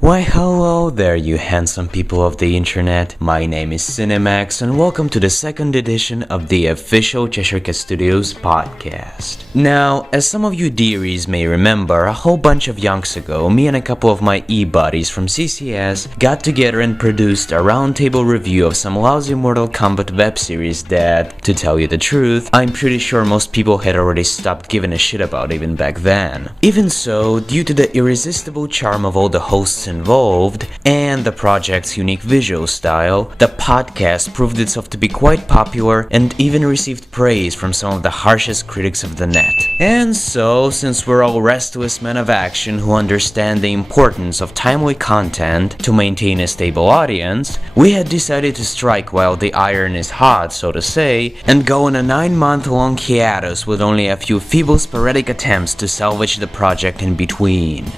Why hello there you handsome people of the internet, my name is Cinemax and welcome to the second edition of the official Cheshire Cat Studios podcast. Now, as some of you dearies may remember, a whole bunch of yonks ago, me and a couple of my e-buddies from CCS got together and produced a roundtable review of some lousy Mortal Kombat web series that, to tell you the truth, I'm pretty sure most people had already stopped giving a shit about even back then. Even so, due to the irresistible charm of all the hosts involved, and the project's unique visual style, the podcast proved itself to be quite popular and even received praise from some of the harshest critics of the net. And so, since we're all restless men of action who understand the importance of timely content to maintain a stable audience, we had decided to strike while the iron is hot, so to say, and go on a 9-month-long hiatus with only a few feeble sporadic attempts to salvage the project in between.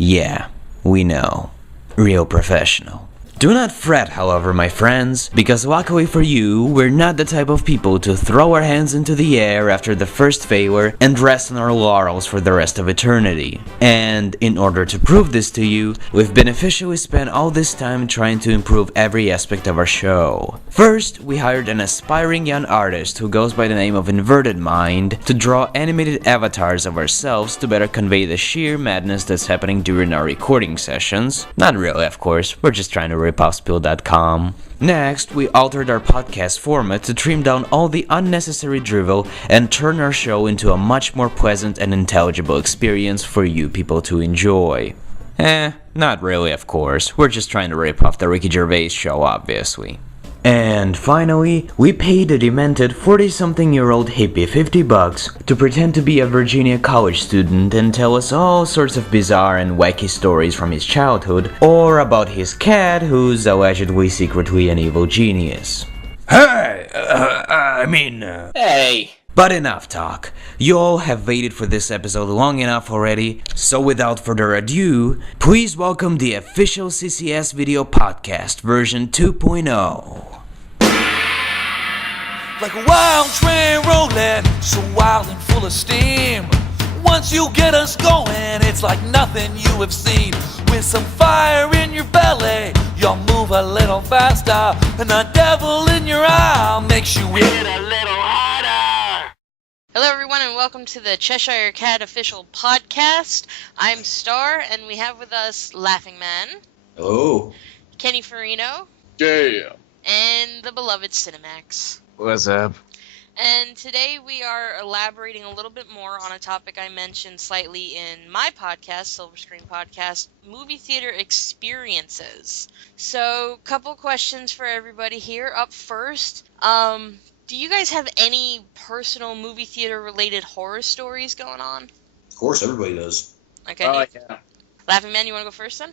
Yeah, we know. Real professional. Do not fret, however, my friends, because luckily for you, we're not the type of people to throw our hands into the air after the first failure and rest on our laurels for the rest of eternity. And in order to prove this to you, we've beneficially spent all this time trying to improve every aspect of our show. First, we hired an aspiring young artist who goes by the name of Inverted Mind to draw animated avatars of ourselves to better convey the sheer madness that's happening during our recording sessions. Not really, of course, we're just trying to ripoffspill.com. Next, we altered our podcast format to trim down all the unnecessary drivel and turn our show into a much more pleasant and intelligible experience for you people to enjoy. Not really, of course. We're just trying to rip off the Ricky Gervais show, obviously. And finally, we paid a demented 40-something-year-old hippie $50 to pretend to be a Virginia college student and tell us all sorts of bizarre and wacky stories from his childhood, or about his cat who's allegedly secretly an evil genius. Hey! Hey! But enough talk. You all have waited for this episode long enough already, so without further ado, please welcome the official CCS video podcast version 2.0. Like a wild train rolling, so wild and full of steam. Once you get us going, it's like nothing you have seen. With some fire in your belly, you'll move a little faster, and the devil in your eye makes you hit a little harder. Hello everyone and welcome to the Cheshire Cat official podcast. I'm Star and we have with us Laughing Man. Hello. Kenny Farino. Yeah. And the beloved Cinemax. What's up? And today we are elaborating a little bit more on a topic I mentioned slightly in my podcast, Silver Screen Podcast, movie theater experiences. So, couple questions for everybody here. Up first, do you guys have any personal movie theater related horror stories going on? Of course, everybody does. Okay. Yeah. Laughing Man, you want to go first then?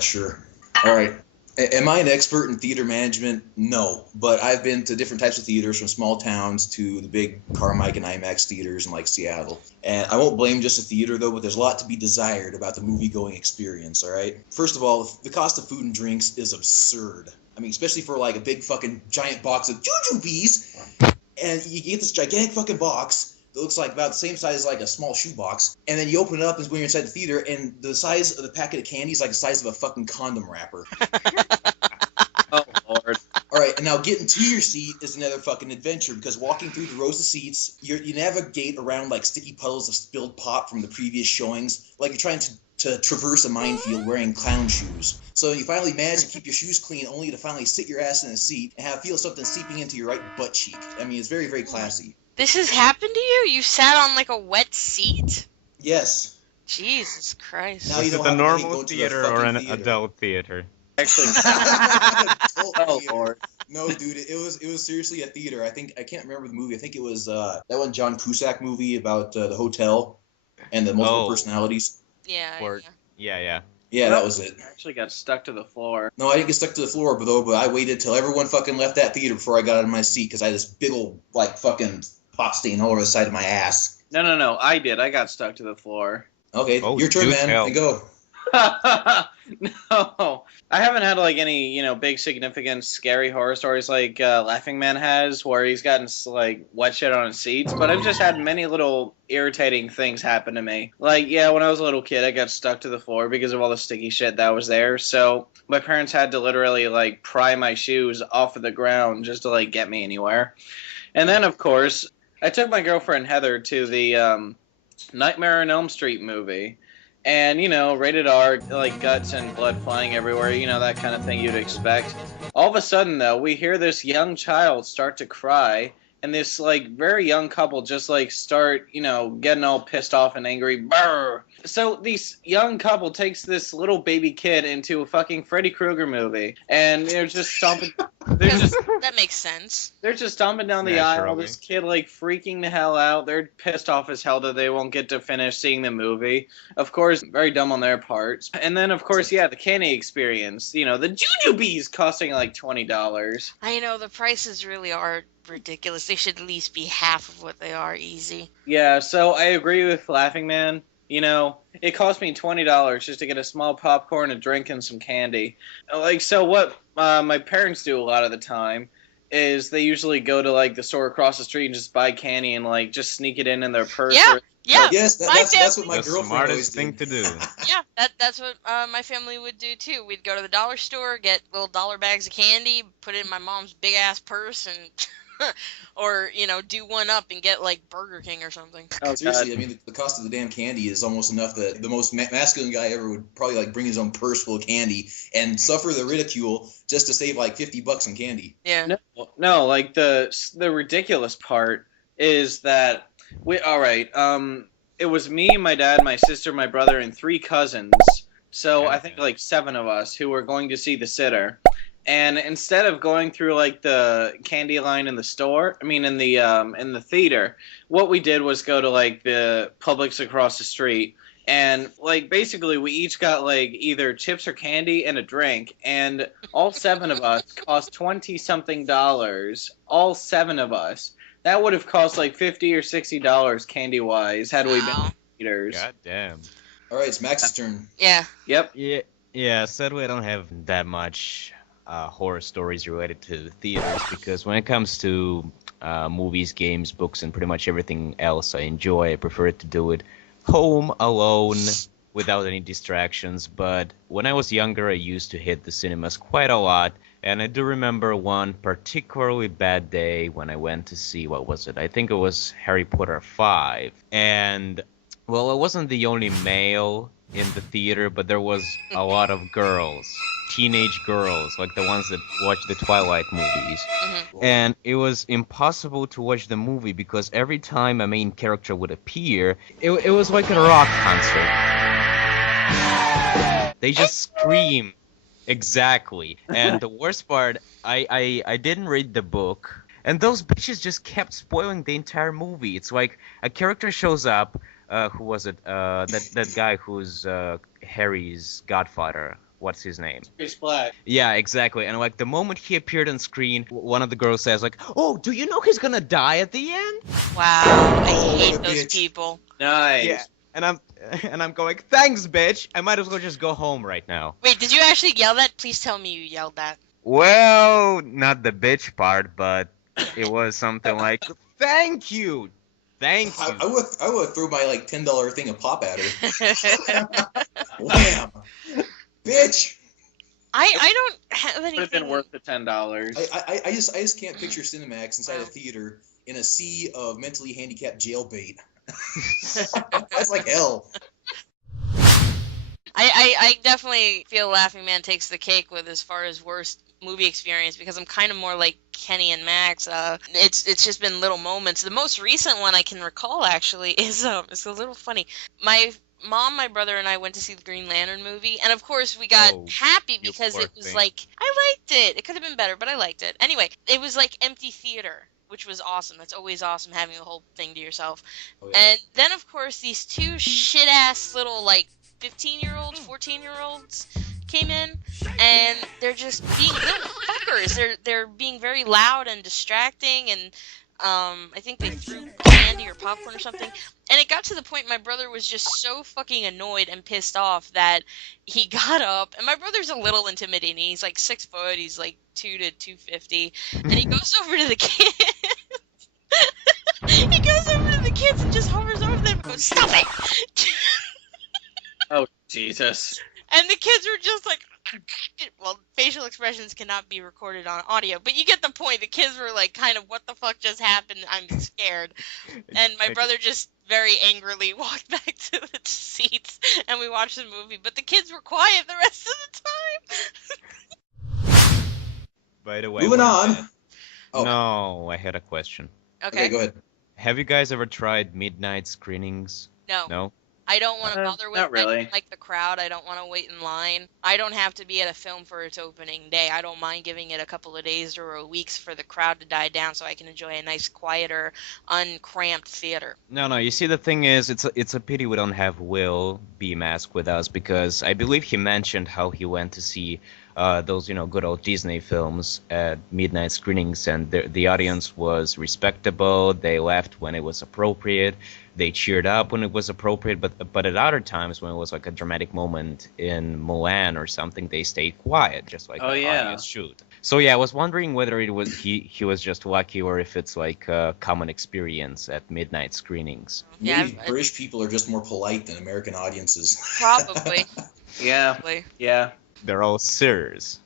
Sure. All right. Am I an expert in theater management? No, but I've been to different types of theaters, from small towns to the big Carmike and IMAX theaters in like Seattle. And I won't blame just the theater though, but there's a lot to be desired about the movie-going experience, all right? First of all, the cost of food and drinks is absurd. I mean, especially for like a big fucking giant box of jujubes. And you get this gigantic fucking box that looks like about the same size as like a small shoebox, and then you open it up and when you're inside the theater, and the size of the packet of candy is like the size of a fucking condom wrapper. Oh, Lord. All right, and now getting to your seat is another fucking adventure, because walking through the rows of seats, you navigate around like sticky puddles of spilled pop from the previous showings, like you're trying to traverse a minefield wearing clown shoes. So you finally manage to keep your shoes clean, only to finally sit your ass in a seat and feel something seeping into your right butt cheek. I mean, it's very, very classy. This has happened to you? You sat on like a wet seat? Yes. Jesus Christ. Now you Is it don't a have to normal go to the theater or fucking an theater. adult theater? Actually, Adult oh theater. Lord. No, dude, it was seriously a theater. I can't remember the movie. I think it was that one John Cusack movie about the hotel and the multiple personalities. Yeah. Or- Yeah. Yeah, that was it. I actually got stuck to the floor. No, I didn't get stuck to the floor, but I waited till everyone fucking left that theater before I got out of my seat, because I had this big old like fucking pot stain all over the side of my ass. No, I did. I got stuck to the floor. Okay, Oh, your turn, do man. tell. And go. No, I haven't had like any, big significant scary horror stories like Laughing Man has, where he's gotten like wet shit on his seats. But I've just had many little irritating things happen to me. Like, yeah, when I was a little kid, I got stuck to the floor because of all the sticky shit that was there. So my parents had to literally like pry my shoes off of the ground just to like get me anywhere. And then, of course, I took my girlfriend Heather to the Nightmare on Elm Street movie. And, rated R, like guts and blood flying everywhere, that kind of thing you'd expect. All of a sudden, though, we hear this young child start to cry, and this, like, very young couple just, like, start, getting all pissed off and angry. Brr! So, this young couple takes this little baby kid into a fucking Freddy Krueger movie, and they're just stomping. That makes sense. They're just stomping down the aisle. Naturally. This kid, like, freaking the hell out. They're pissed off as hell that they won't get to finish seeing the movie. Of course, very dumb on their parts. And then, of course, yeah, the candy experience. The jujubes costing, like, $20. I know, the prices really are ridiculous. They should at least be half of what they are, easy. Yeah, so I agree with Laughing Man. It cost me $20 just to get a small popcorn, a drink, and some candy. Like, so what my parents do a lot of the time is they usually go to, like, the store across the street and just buy candy and, like, just sneak it in their purse. Yeah, yeah. Yes, My that's what my The girlfriend always smartest thing did. to do. Yeah, that's what my family would do too. We'd go to the dollar store, get little dollar bags of candy, put it in my mom's big ass purse, and or do one up and get like Burger King or something. Oh, Seriously, God. I mean, the cost of the damn candy is almost enough that the most masculine guy ever would probably like bring his own purse full of candy and suffer the ridicule just to save like $50 on candy. Yeah. No, like, the ridiculous part is that it was me, my dad, my sister, my brother, and 3 cousins. So I think like 7 of us who were going to see The Sitter. And instead of going through like the candy line in the store, in the theater, what we did was go to like the Publix across the street. And like basically we each got like either chips or candy and a drink, and all 7 of us cost $20-something. All 7 of us. That would have cost like $50 or $60 candy wise had we been Wow. theaters. God damn. All right, it's Max's turn. Yeah. Yep. Yeah, sadly I don't have that much horror stories related to the theaters, because when it comes to movies, games, books, and pretty much everything else I enjoy, I prefer to do it home, alone, without any distractions. But when I was younger, I used to hit the cinemas quite a lot, and I do remember one particularly bad day when I went to see, what was it? I think it was Harry Potter 5. And, well, I wasn't the only male in the theater, but there was a lot of girls. Teenage girls, like the ones that watch the Twilight movies. And it was impossible to watch the movie because every time a main character would appear, it was like a rock concert. They just scream. Exactly. And the worst part, I didn't read the book, and those bitches just kept spoiling the entire movie. It's like a character shows up, who was it? That guy who's Harry's godfather. What's his name? Chris Black. Yeah, exactly. And like the moment he appeared on screen, one of the girls says like, "Oh, do you know he's gonna die at the end?" Wow. I hate what a those bitch. people. Nice. Yeah. And I'm going, "Thanks, bitch. I might as well just go home right now." Wait, did you actually yell that? Please tell me you yelled that. Well, not the bitch part, but it was something like, "Thank you. Thank you." I would throw my like $10 thing of pop at her. Wham! Bitch! I don't have Would have anything. been worth the $10. I just can't picture Cinemax inside a theater in a sea of mentally handicapped jailbait. That's like hell. I definitely feel Laughing Man takes the cake with as far as worst movie experience, because I'm kind of more like Kenny and Max. It's just been little moments. The most recent one I can recall actually is it's a little funny. My mom, my brother, and I went to see the Green Lantern movie, and of course we got Oh, happy you because poor it was thing. like, I liked it. It could have been better, but I liked it. Anyway, it was like empty theater, which was awesome. That's always awesome, having the whole thing to yourself. Oh, yeah. And then of course these 2 shit ass little like 15-year-olds, 14-year-olds came in, and they're just being little fuckers. They're being very loud and distracting, and I think they threw candy or popcorn or something, and it got to the point my brother was just so fucking annoyed and pissed off that he got up, and my brother's a little intimidating. He's like 6 foot, he's like 2 to 250, and he goes over to the kids. He goes over to the kids and just hovers over them and goes, "Stop it!" Oh, Jesus. And the kids were just like, well, facial expressions cannot be recorded on audio, but you get the point. The kids were like, kind of, what the fuck just happened? I'm scared. And my brother just very angrily walked back to the seats, and we watched the movie. But the kids were quiet the rest of the time. By the way, Moving on. Oh. No, I had a question. Okay, go ahead. Have you guys ever tried midnight screenings? No. No? I don't want to bother with not really. I don't like the crowd. I don't want to wait in line. I don't have to be at a film for its opening day. I don't mind giving it a couple of days or weeks for the crowd to die down so I can enjoy a nice, quieter, uncramped theater. No. You see, the thing is, it's a pity we don't have Will be masked with us, because I believe he mentioned how he went to see those, good old Disney films at midnight screenings, and the audience was respectable. They left when it was appropriate. They cheered up when it was appropriate, but at other times when it was like a dramatic moment in Mulan or something, they stayed quiet, just like the audience should. So yeah, I was wondering whether it was he was just lucky, or if it's like a common experience at midnight screenings. Maybe British people are just more polite than American audiences. Probably. Yeah. Probably. Yeah. They're all sirs,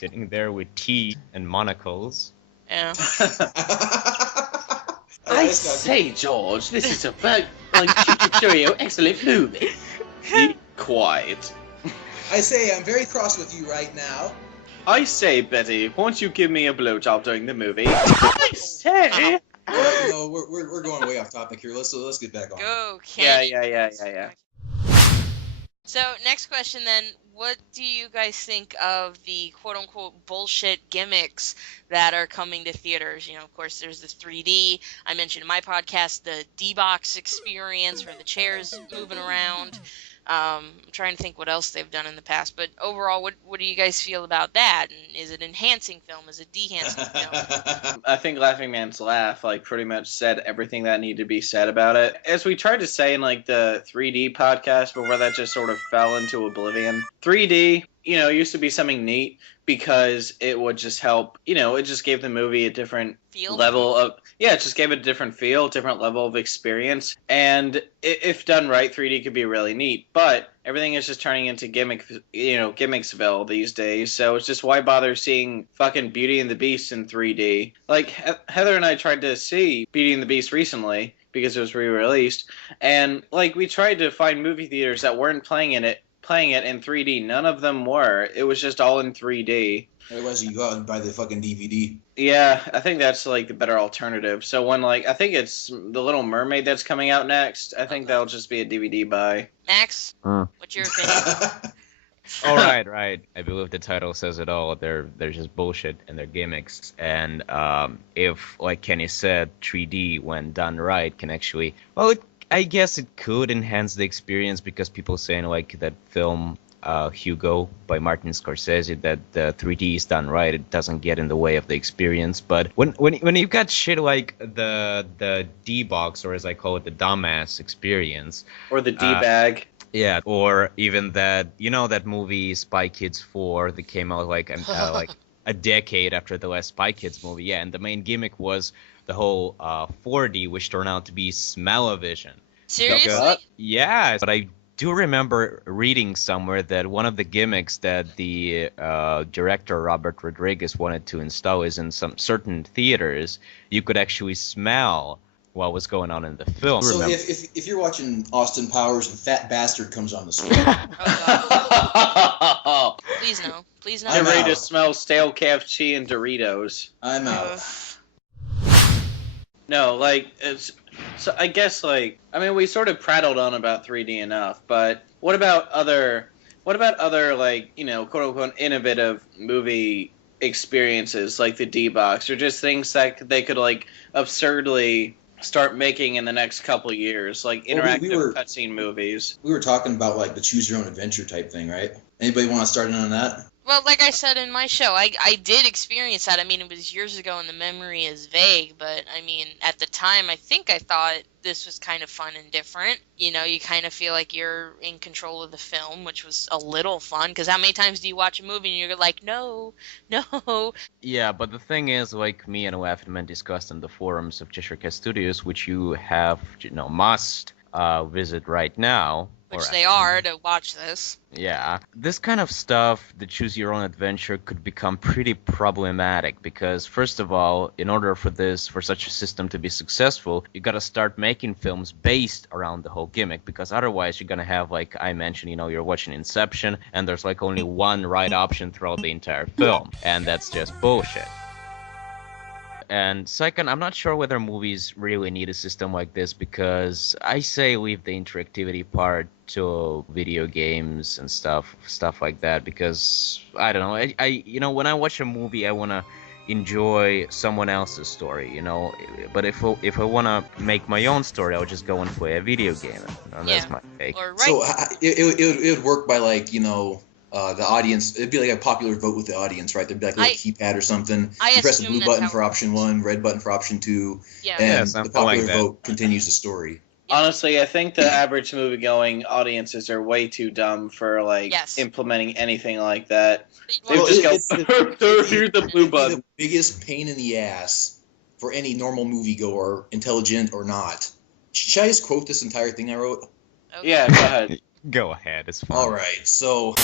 sitting there with tea and monocles. Yeah. I say, George, this is a very cheerio, excellent movie. Be quiet. I say, I'm very cross with you right now. I say, Betty, won't you give me a blowjob during the movie? I say. No, we're going way off topic here. Let's get back on. Go, Yeah. Kenny. So, next question then. What do you guys think of the quote-unquote bullshit gimmicks that are coming to theaters? Of course, there's this 3D. I mentioned in my podcast the D-Box experience where the chairs moving around. I'm trying to think what else they've done in the past. But overall, what do you guys feel about that? And is it enhancing film? Is it de-hancing film? I think Laughing Man's Laugh pretty much said everything that needed to be said about it. As we tried to say in the 3D podcast before that just sort of fell into oblivion. 3D, used to be something neat because it would just help, it just gave the movie a different level of, it just gave it a different feel, different level of experience. And if done right, 3D could be really neat. But everything is just turning into Gimmicksville these days. So it's just, why bother seeing fucking Beauty and the Beast in 3D? Like, Heather and I tried to see Beauty and the Beast recently because it was re-released. And, we tried to find movie theaters that weren't playing it in 3D. None of them were. It was just all in 3D. Otherwise, you go out and buy the fucking DVD. Yeah, I think that's the better alternative. So when I think it's The Little Mermaid that's coming out next. I think that'll just be a DVD buy. Max, what's your opinion? All right. I believe the title says it all. They're just bullshit and they're gimmicks. And if, like Kenny said, 3D when done right can actually, I guess it could enhance the experience, because people saying that film Hugo by Martin Scorsese, that the 3D is done right, it doesn't get in the way of the experience. But when you've got shit like the D-Box, or as I call it, the dumbass experience, or the D-bag. Yeah, or even that that movie Spy Kids 4 that came out a decade after the last Spy Kids movie. Yeah, and the main gimmick was the whole 4D, which turned out to be smell-o-vision. Seriously? Yeah, but I do remember reading somewhere that one of the gimmicks that the director Robert Rodriguez wanted to install is in some certain theaters, you could actually smell what was going on in the film. So if you're watching Austin Powers and Fat Bastard comes on the screen. Please no. Please no. I'm ready to smell stale KFC and Doritos. I'm out. No, it's... So I guess we sort of prattled on about 3D enough, but what about other quote unquote innovative movie experiences like the D-Box, or just things that they could absurdly start making in the next couple years, interactive cutscene movies? We were talking about the choose your own adventure type thing, right? Anybody want to start in on that? Well, like I said in my show, I did experience that. I mean, it was years ago and the memory is vague, but I mean, at the time, I think I thought this was kind of fun and different. You know, you kind of feel like you're in control of the film, which was a little fun, because how many times do you watch a movie and you're like, no, no. Yeah, but the thing is, like me and Wafman discussed in the forums of Cheshire Cat Studios, which you have, must visit right now. Which they are to watch this. Yeah, this kind of stuff, the choose your own adventure, could become pretty problematic because, first of all, in order for such a system to be successful, you gotta start making films based around the whole gimmick, because otherwise you're gonna have, like I mentioned, you're watching Inception and there's like only one right option throughout the entire film, and that's just bullshit. And second, I'm not sure whether movies really need a system like this, because I say leave the interactivity part to video games and stuff like that, because I don't know, I when I watch a movie, I want to enjoy someone else's story, but if I want to make my own story, I'll just go and play a video game, and that's my take. So it would work by, like, the audience. It'd be like a popular vote with the audience, right? There'd be like a little keypad or something. You press the blue button for option 1, red button for option 2, and the popular vote continues the story. Honestly, I think the average movie-going audiences are way too dumb for implementing anything like that. They just go, here's the blue button. The biggest pain in the ass for any normal moviegoer, intelligent or not. Should I just quote this entire thing I wrote? Okay. Yeah, go ahead. Go ahead, it's fine. All right, so.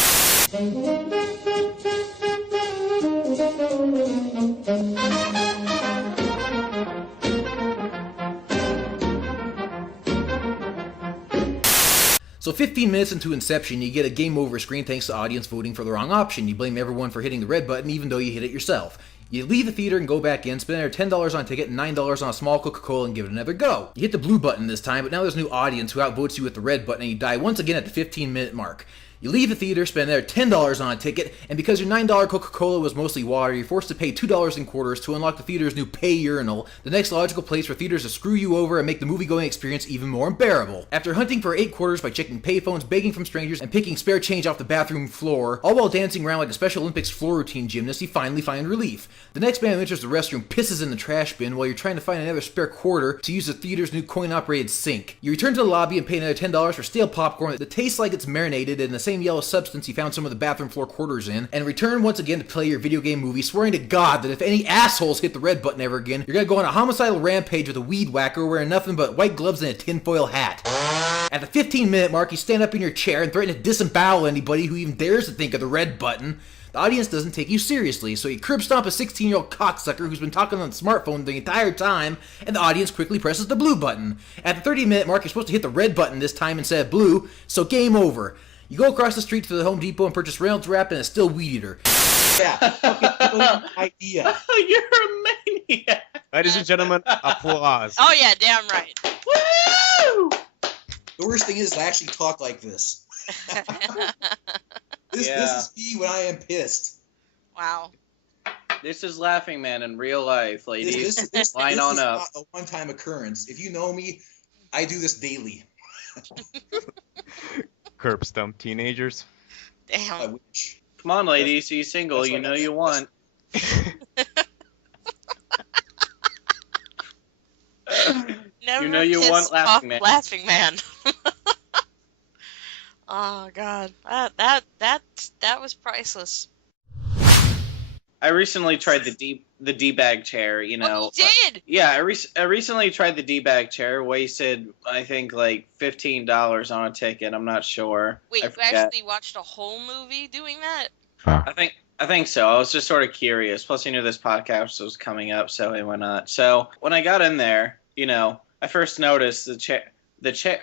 So 15 minutes into Inception, you get a game over screen thanks to audience voting for the wrong option. You blame everyone for hitting the red button even though you hit it yourself. You leave the theater and go back in, spend another $10 on a ticket and $9 on a small Coca-Cola and give it another go. You hit the blue button this time, but now there's a new audience who outvotes you with the red button and you die once again at the 15-minute mark. You leave the theater, spend another $10 on a ticket, and because your $9 Coca-Cola was mostly water, you're forced to pay $2 in quarters to unlock the theater's new pay urinal, the next logical place for theaters to screw you over and make the movie-going experience even more unbearable. After hunting for 8 quarters by checking payphones, begging from strangers, and picking spare change off the bathroom floor, all while dancing around like a Special Olympics floor routine gymnast, you finally find relief. The next man who enters the restroom pisses in the trash bin while you're trying to find another spare quarter to use the theater's new coin-operated sink. You return to the lobby and pay another $10 for stale popcorn that tastes like it's marinated in the same yellow substance you found some of the bathroom floor quarters in, and return once again to play your video game movie, swearing to God that if any assholes hit the red button ever again, you're gonna go on a homicidal rampage with a weed whacker wearing nothing but white gloves and a tinfoil hat. At the 15-minute mark, you stand up in your chair and threaten to disembowel anybody who even dares to think of the red button. The audience doesn't take you seriously, so you curb stomp a 16-year-old cocksucker who's been talking on the smartphone the entire time, and the audience quickly presses the blue button. At the 30-minute mark, you're supposed to hit the red button this time instead of blue, so game over. You go across the street to the Home Depot and purchase Reynolds Wrap and a still weed eater. Yeah, idea. You're a maniac. Ladies and gentlemen, applause. Oh yeah, damn right. Woo! The worst thing is I actually talk like this. This is me when I am pissed. Wow. This is Laughing Man in real life, ladies. This Line on up. Not a one-time occurrence. If you know me, I do this daily. Curb stomp teenagers. Damn. I wish. Come on, ladies, you single. That's You what know you want. Never You know you piss want Laughing Man. off Laughing Man. Oh God, that was priceless. I recently tried the D-bag chair, you know. Oh, you did? Yeah, I recently tried the D-bag chair, wasted, I think, like $15 on a ticket. I'm not sure. Wait, I you forget. actually watched a whole movie doing that? I think so. I was just sort of curious. Plus, I knew this podcast was coming up, so why not? So when I got in there, you know, I first noticed the chair.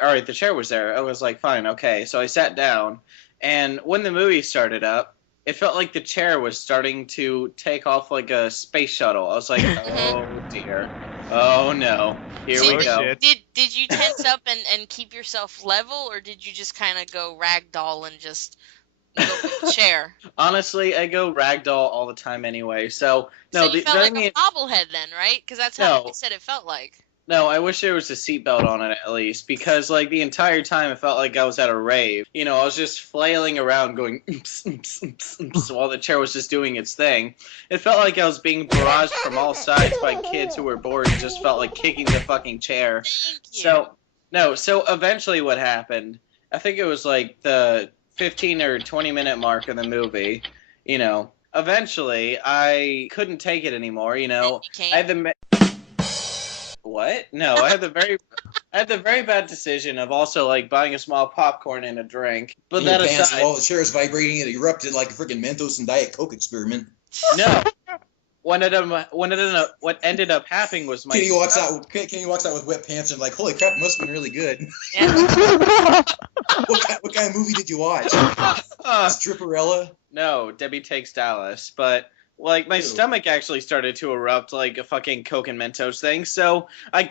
All right, the chair was there. I was like, fine, okay. So I sat down, and when the movie started up, it felt like the chair was starting to take off like a space shuttle. I was like, oh dear, oh no, here we go. Shit. Did you tense up and keep yourself level, or did you just kind of go ragdoll and just go with the chair? Honestly, I go ragdoll all the time anyway. So no, so you felt like a bobblehead then, right? Because that's how you said it felt like. No, I wish there was a seatbelt on it at least, because like the entire time it felt like I was at a rave. You know, I was just flailing around going "Oomps, oomps, oomps, oomps," while the chair was just doing its thing. It felt like I was being barraged from all sides by kids who were bored and just felt like kicking the fucking chair. Thank you. So eventually what happened, I think it was like the 15 or 20-minute mark of the movie, you know, eventually I couldn't take it anymore, you know. You can't. I had the What? No, I had the very bad decision of also like buying a small popcorn and a drink. But In your that pants aside, while the chair is vibrating and it erupted like a freaking Mentos and Diet Coke experiment. no. What ended up happening was my Kenny walks out with wet pants and like, holy crap, it must have been really good. Yeah. What kind of movie did you watch? Stripperella? No, Debbie Takes Dallas, but like my Ew. stomach actually started to erupt like a fucking Coke and Mentos thing. So I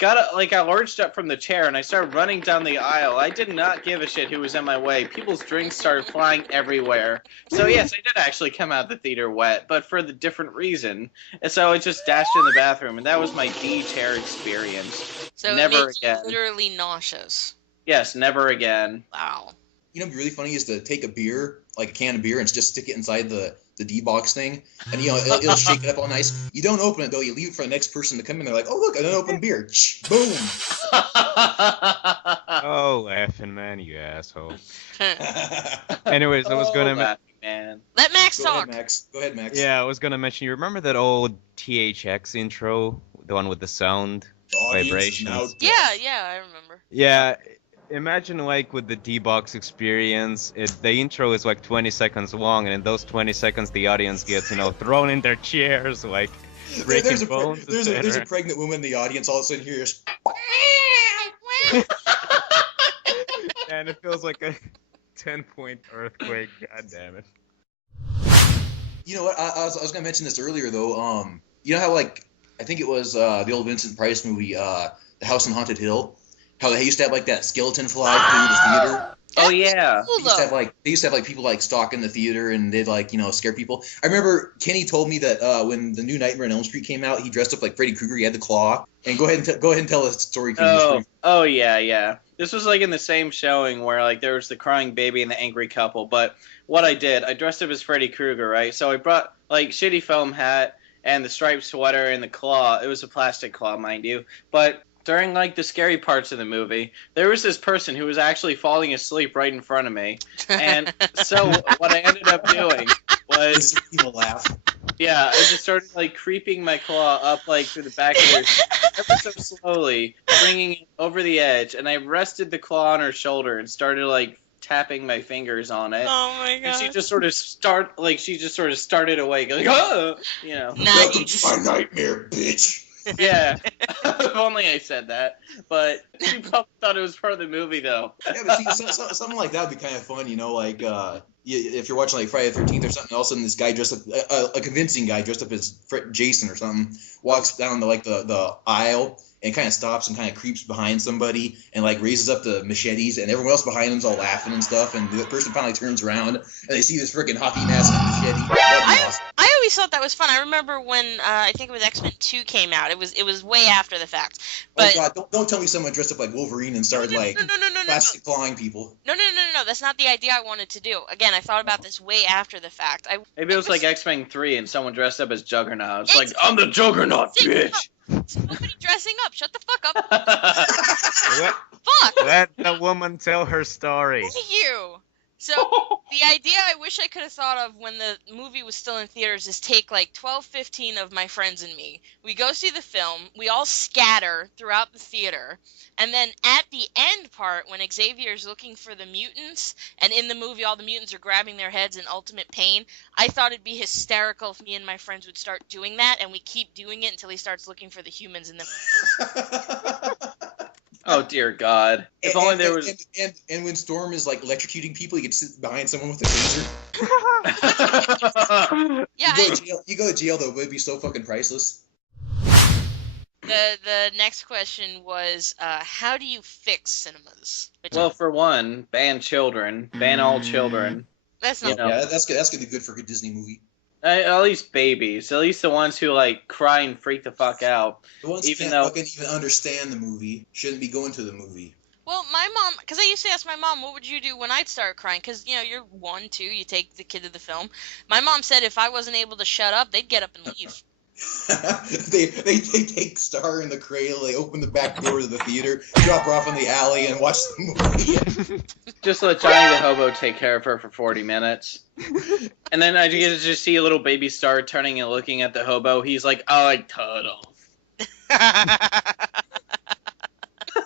lurched up from the chair and I started running down the aisle. I did not give a shit who was in my way. People's drinks started flying everywhere. So yes, I did actually come out of the theater wet, but for the different reason. And so I just dashed in the bathroom, and that was my D-chair experience. So Never it makes again. you literally nauseous. Yes, never again. Wow. You know what'd be really funny is to take a beer, like a can of beer, and just stick it inside the D-box thing. And, you know, it'll shake it up all nice. You don't open it, though. You leave it for the next person to come in. They're like, oh, look, an unopened beer. Boom. Oh, effing man, you asshole. Anyways, I was gonna. laughing man. Let Max Go talk. ahead, Max. Go ahead, Max. Yeah, I was gonna mention. You remember that old THX intro, the one with the sound The audience is vibrations? now Yeah, deaf. yeah, I remember. Yeah, imagine like with the D-Box experience, the intro is like 20 seconds long, and in those 20 seconds, the audience gets, you know, thrown in their chairs, like breaking There's bones. there's a etc. pregnant woman in the audience. All of a sudden, hears. And it feels like a 10-point earthquake. God damn it. You know what? I was gonna mention this earlier though. You know how like I think it was the old Vincent Price movie, The House on Haunted Hill. How they used to have like that skeleton fly through the theater. Oh yeah. Cool, They used to have though. like people like stalking the theater and they'd like, you know, scare people. I remember Kenny told me that when the new Nightmare on Elm Street came out, he dressed up like Freddy Krueger. He had the claw. And go ahead and tell the story. Kenny. It's pretty- Oh yeah. This was like in the same showing where like there was the crying baby and the angry couple. But what I did, I dressed up as Freddy Krueger, right? So I brought like shitty foam hat and the striped sweater and the claw. It was a plastic claw, mind you. But during like the scary parts of the movie, there was this person who was actually falling asleep right in front of me. And so what I ended up doing was, People laugh. yeah, I just started like creeping my claw up like through the back of her ever so slowly, bringing it over the edge, and I rested the claw on her shoulder and started like tapping my fingers on it. Oh my And god. she just sort of started awake, like, oh, you know. Welcome Nice. to my nightmare, bitch. Yeah. If only I said that. But she probably thought it was part of the movie, though. Yeah, but see, something like that would be kind of fun, you know, like if you're watching like Friday the 13th or something, all of a sudden this guy dressed up, a convincing guy dressed up as Jason or something, walks down the aisle and kind of stops and kind of creeps behind somebody and like raises up the machetes, and everyone else behind him's all laughing and stuff, and the person finally turns around and they see this freaking hockey mask and machete. That'd be awesome. I always thought that was fun. I remember when I think it was X-Men 2 came out. It was way after the fact. But Oh God! Don't tell me someone dressed up like Wolverine and started like no. plastic clawing people. No. That's not the idea I wanted to do. Again, I thought about this way after the fact. Maybe it was like X-Men 3 and someone dressed up as Juggernaut. It's like, I'm the Juggernaut, bitch! Nobody dressing up. Shut the fuck up. Let, Fuck. let the woman tell her story. Thank you. So the idea I wish I could have thought of when the movie was still in theaters is take like 12, 15 of my friends and me. We go see the film. We all scatter throughout the theater. And then at the end part, when Xavier's looking for the mutants, and in the movie all the mutants are grabbing their heads in ultimate pain, I thought it'd be hysterical if me and my friends would start doing that, and we keep doing it until he starts looking for the humans in the Oh, dear God. If only there was... And when Storm is like electrocuting people, you can sit behind someone with a taser. Yeah, You go to jail though, but it'd be so fucking priceless. the next question was, how do you fix cinemas? Which Well, for one, ban children. Ban all children. that's you not know. Yeah, that's gonna be good for a good Disney movie. At least babies. At least the ones who like cry and freak the fuck out. The ones who Even can't though fucking even understand the movie shouldn't be going to the movie. Well, my mom, because I used to ask my mom, what would you do when I'd start crying? Because, you're 1, 2, you take the kid to the film. My mom said if I wasn't able to shut up, they'd get up and leave. they take Star in the cradle, they open the back door to the theater, drop her off in the alley, and watch the movie. just let Johnny the hobo take care of her for 40 minutes. And then I get to just see a little baby Star turning and looking at the hobo. He's like, oh, I cut off.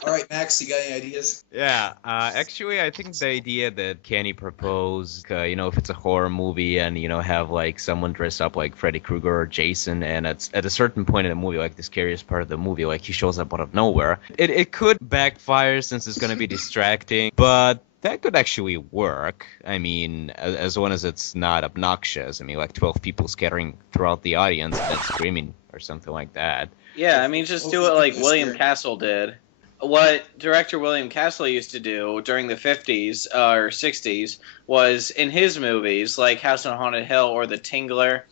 All right, Max, you got any ideas? Yeah, actually, I think the idea that Kenny proposed, if it's a horror movie and, have, like, someone dress up like Freddy Krueger or Jason, and at a certain point in the movie, like, the scariest part of the movie, like, he shows up out of nowhere, it could backfire since it's gonna be distracting, but that could actually work. I mean, as long as it's not obnoxious. I mean, like 12 people scattering throughout the audience and then screaming or something like that. Yeah, I mean, just do it like William Castle did. What director William Castle used to do during the 50s or 60s was in his movies, like House on Haunted Hill or The Tingler,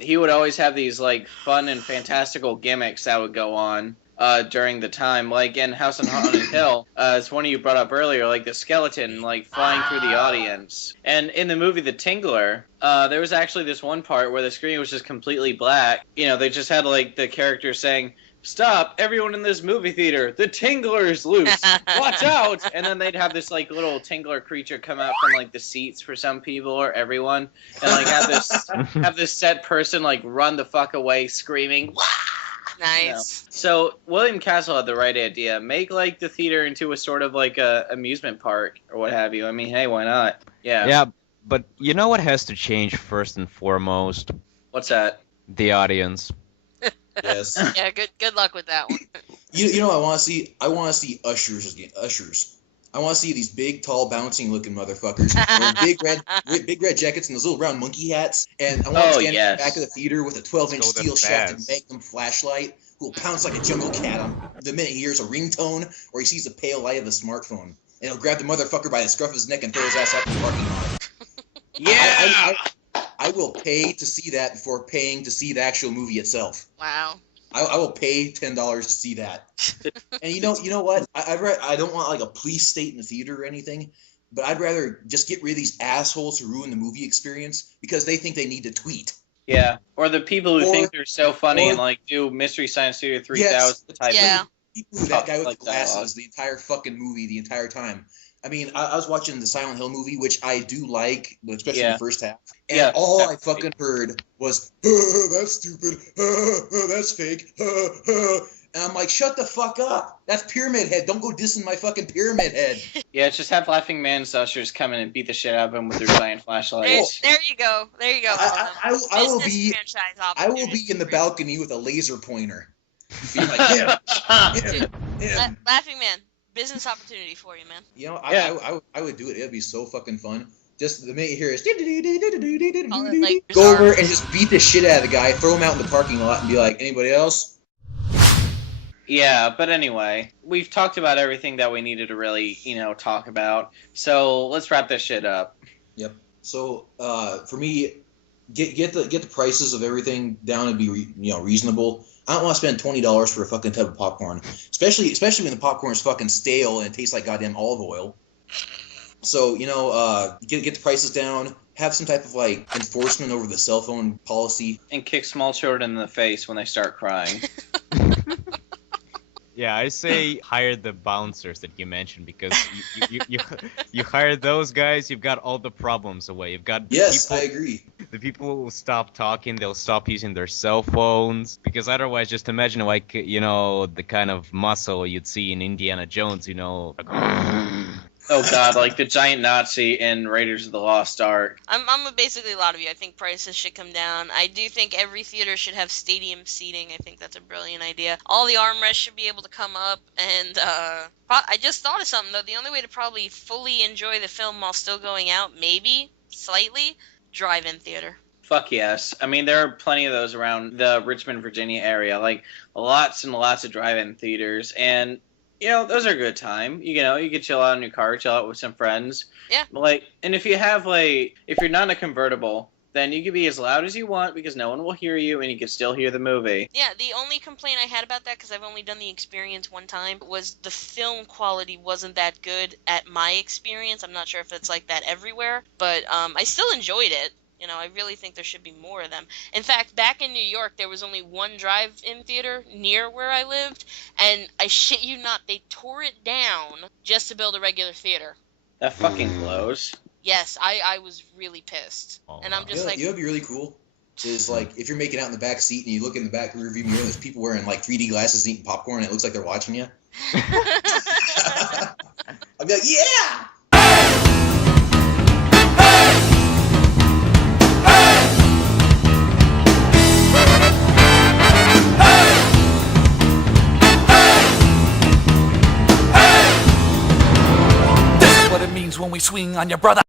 he would always have these like fun and fantastical gimmicks that would go on during the time. Like in House on Haunted Hill, as one of you brought up earlier, like the skeleton like flying through the audience. And in the movie The Tingler, there was actually this one part where the screen was just completely black. They just had like the character saying, "Stop, everyone in this movie theater, the Tingler's loose, watch out!" And then they'd have this like little Tingler creature come out from like the seats for some people or everyone, and like have this set person like run the fuck away screaming, "Wah!" Nice. So William Castle had the right idea. Make like the theater into a sort of like a amusement park or what have you. I mean, hey, why not? Yeah. Yeah, but you know what has to change first and foremost? What's that? The audience. Yes. Yeah, good luck with that one. You know what I want to see? I want to see ushers again. Ushers. I want to see these big, tall, bouncing-looking motherfuckers wearing big red jackets and those little round monkey hats. And I want to stand in the back of the theater with a 12-inch steel shaft and Magnum flashlight who will pounce like a jungle cat on the minute he hears a ringtone or he sees the pale light of a smartphone. And he'll grab the motherfucker by the scruff of his neck and throw his ass out in the parking lot. Yeah! I will pay to see that before paying to see the actual movie itself. Wow. I will pay $10 to see that. And you know what? I don't want like a police state in the theater or anything, but I'd rather just get rid of these assholes who ruin the movie experience because they think they need to tweet. Yeah, or the people who think they're so funny and like do Mystery Science Theater 3000 type Yeah. People, that guy with like the glasses the entire fucking movie, the entire time. I mean, I was watching the Silent Hill movie, which I do like, especially the first half. And all I fucking heard was, that's stupid, that's fake, and I'm like, shut the fuck up. That's Pyramid Head. Don't go dissing my fucking Pyramid Head. Yeah, just have Laughing Man's ushers come in and beat the shit out of him with their giant flashlights. There you go. I will be in the balcony with a laser pointer. Being like, him. Laughing Man. Business opportunity for you, man. I would do it. It'd be so fucking fun. Just the minute you hear is Like, go over and just beat the shit out of the guy, throw him out in the parking lot, and be like, anybody else? Yeah, but anyway, we've talked about everything that we needed to really, talk about. So let's wrap this shit up. Yep. So for me, get the prices of everything down and be reasonable. I don't want to spend $20 for a fucking tub of popcorn, especially when the popcorn is fucking stale and it tastes like goddamn olive oil. So get the prices down. Have some type of like enforcement over the cell phone policy. And kick small children in the face when they start crying. Yeah, I say hire the bouncers that you mentioned because you hire those guys, you've got all the problems away. You've got I agree. The people will stop talking, they'll stop using their cell phones because otherwise, just imagine like the kind of muscle you'd see in Indiana Jones, Oh god, like the giant Nazi in Raiders of the Lost Ark. I'm with basically a lot of you. I think prices should come down. I do think every theater should have stadium seating. I think that's a brilliant idea. All the armrests should be able to come up. And I just thought of something, though. The only way to probably fully enjoy the film while still going out, maybe, slightly, drive-in theater. Fuck yes. I mean, there are plenty of those around the Richmond, Virginia area. Like, lots and lots of drive-in theaters. And those are a good time. You can chill out in your car, chill out with some friends. Yeah. And if you have if you're not in a convertible, then you can be as loud as you want because no one will hear you and you can still hear the movie. Yeah, the only complaint I had about that, because I've only done the experience one time, was the film quality wasn't that good at my experience. I'm not sure if it's like that everywhere, but I still enjoyed it. You know, I really think there should be more of them. In fact, back in New York, there was only one drive-in theater near where I lived, and I shit you not, they tore it down just to build a regular theater. That fucking blows. Yes, I was really pissed. Oh, And I'm wow. just like, You know what'd be really cool? Is like if you're making out in the back seat and you look in the back rearview mirror and there's people wearing like 3D glasses and eating popcorn and it looks like they're watching you. I'd be like, yeah! This is what it means when we swing on your brother.